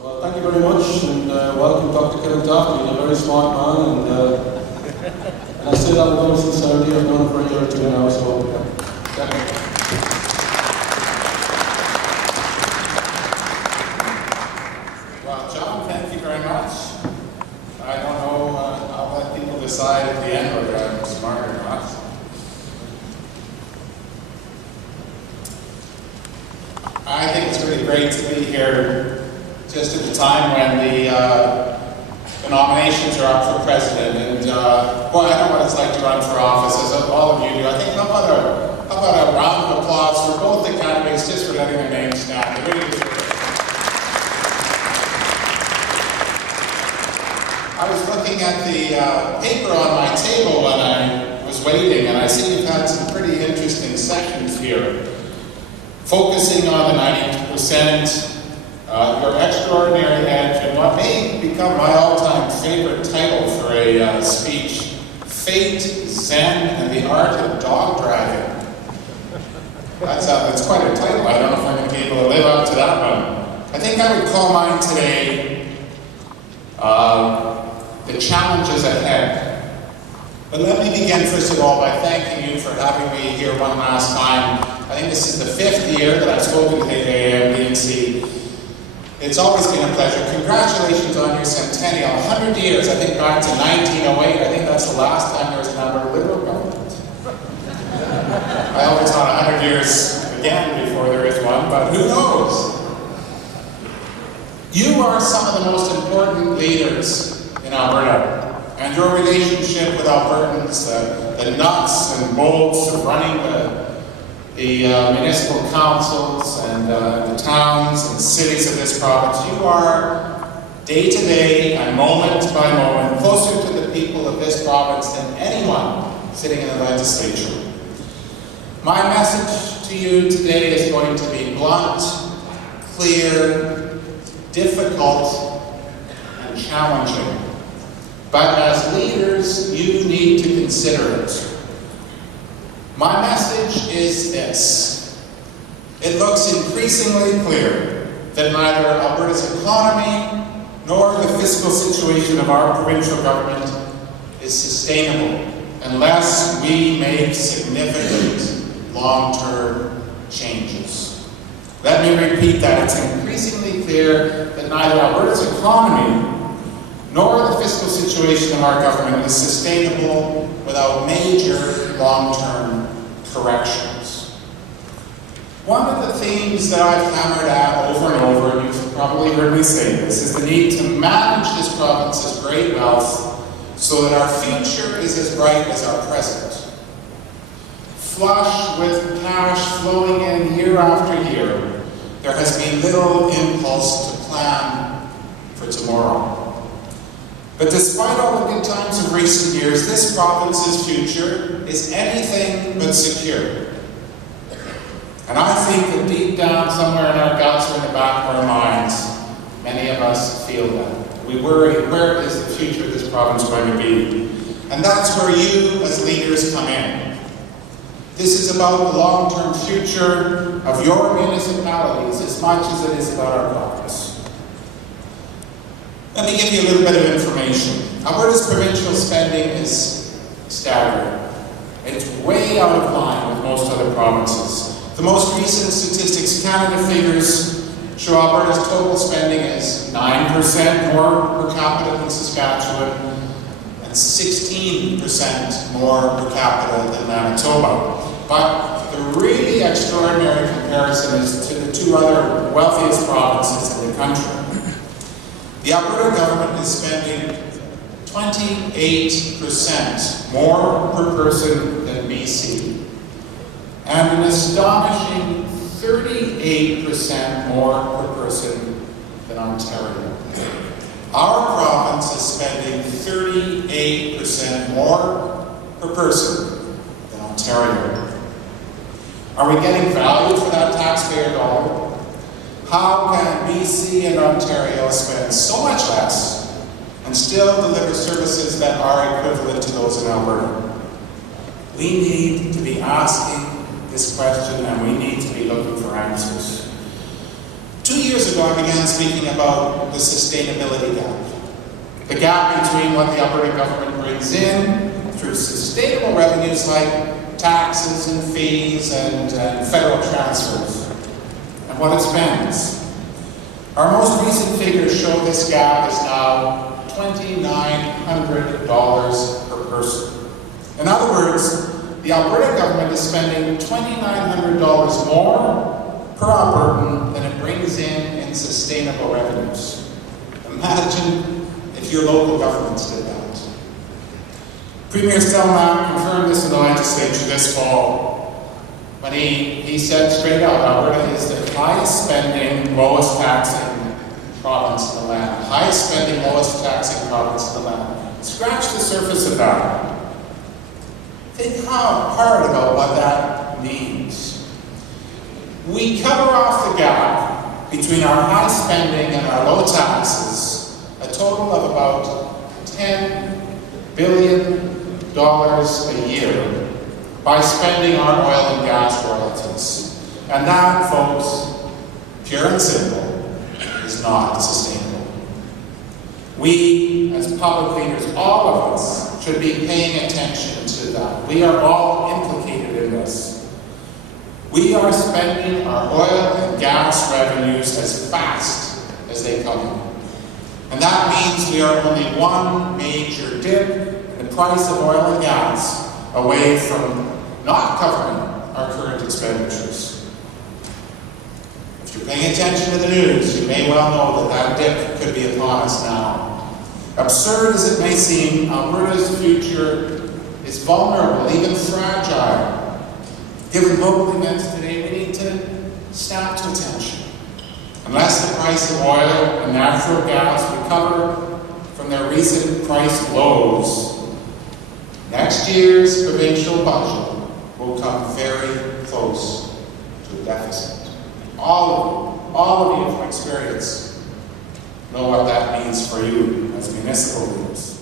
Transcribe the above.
Well, thank you very much, and welcome Dr. Kevin Taft. He's a very smart man, and I say that with all sincerity. I've known him for a year or two now, so definitely. Well, John, thank you very much. I don't know, I'll let people decide at the end whether I'm smart or not. I think it's really great to be here just at the time when the nominations are up for president. And boy, I know what it's like to run for office, as all of you do. I think how about a round of applause for both the candidates just for letting their names stand. They really deserve it. I was looking at the paper on my table when I was waiting, and I see you've had some pretty interesting sessions here, focusing on the 90%, your extraordinary edge, and what may become my all-time favorite title for a speech, Fate, Zen, and the Art of Dog Dragging. That's quite a title. I don't know if I'm going to be able to live up to that one. I think I would call mine today, The Challenges Ahead. But let me begin, first of all, by thanking you for having me here one last time. I think this is the 5th year that I've spoken to the AAMDNC. It's always been a pleasure. Congratulations on your centennial. 100 years, I think back to 1908. I think that's the last time there was a number of Liberal government. I always thought 100 years again before there is one, but who knows? You are some of the most important leaders in Alberta, and your relationship with Albertans, the nuts and bolts of running the municipal councils and the towns and cities of this province, you are day to day and moment by moment closer to the people of this province than anyone sitting in the legislature. My message to you today is going to be blunt, clear, difficult, and challenging. But as leaders, you need to consider it. My message is this. It looks increasingly clear that neither Alberta's economy nor the fiscal situation of our provincial government is sustainable unless we make significant long-term changes. Let me repeat that. It's increasingly clear that neither Alberta's economy nor the fiscal situation of our government is sustainable without major long-term corrections. One of the themes that I've hammered at over and over, and you've probably heard me say this, is the need to manage this province's great wealth so that our future is as bright as our present. Flush with cash flowing in year after year, there has been little impulse to plan for tomorrow. But despite all the good times of recent years, this province's future is anything but secure. And I think that deep down somewhere in our guts or in the back of our minds, many of us feel that. We worry, where is the future of this province going to be? And that's where you as leaders come in. This is about the long-term future of your municipalities as much as it is about our province. Let me give you a little bit of information. Alberta's provincial spending is staggering. It's way out of line with most other provinces. The most recent Statistics Canada figures show Alberta's total spending is 9% more per capita than Saskatchewan and 16% more per capita than Manitoba. But the really extraordinary comparison is to the two other wealthiest provinces in the country. The Alberta government is spending 28% more per person than BC, and an astonishing 38% more per person than Ontario. Our province is spending 38% more per person than Ontario. Are we getting value for that taxpayer dollar? How can BC and Ontario spend so much less and still deliver services that are equivalent to those in Alberta? We need to be asking this question, and we need to be looking for answers. 2 years ago, I began speaking about the sustainability gap. The gap between what the Alberta government brings in through sustainable revenues like taxes and fees and federal transfers, and what it spends. Our most recent figures show this gap is now $2,900 per person. In other words, the Alberta government is spending $2,900 more per Albertan than it brings in sustainable revenues. Imagine if your local governments did that. Premier Stelmach confirmed this in the legislature this fall when he said straight out, Alberta is the highest spending, lowest taxing province in the land. Highest spending, lowest taxing province in the land. Scratch the surface of that. Think hard about what that means. We cover off the gap between our high spending and our low taxes, a total of about $10 billion a year by spending our oil and gas royalties. And that, folks, pure and simple, is not sustainable. We, as public leaders, all of us, should be paying attention to that. We are all implicated in this. We are spending our oil and gas revenues as fast as they come in. And that means we are only one major dip in the price of oil and gas away from not covering our current expenditures. If you're paying attention to the news, you may well know that that dip could be upon us now. Absurd as it may seem, Alberta's future is vulnerable, even fragile. Given global events today, we need to snap to attention. Unless the price of oil and natural gas recover from their recent price lows, next year's provincial budget will come very close to a deficit. All of you from experience know what that means for you as municipal leaders.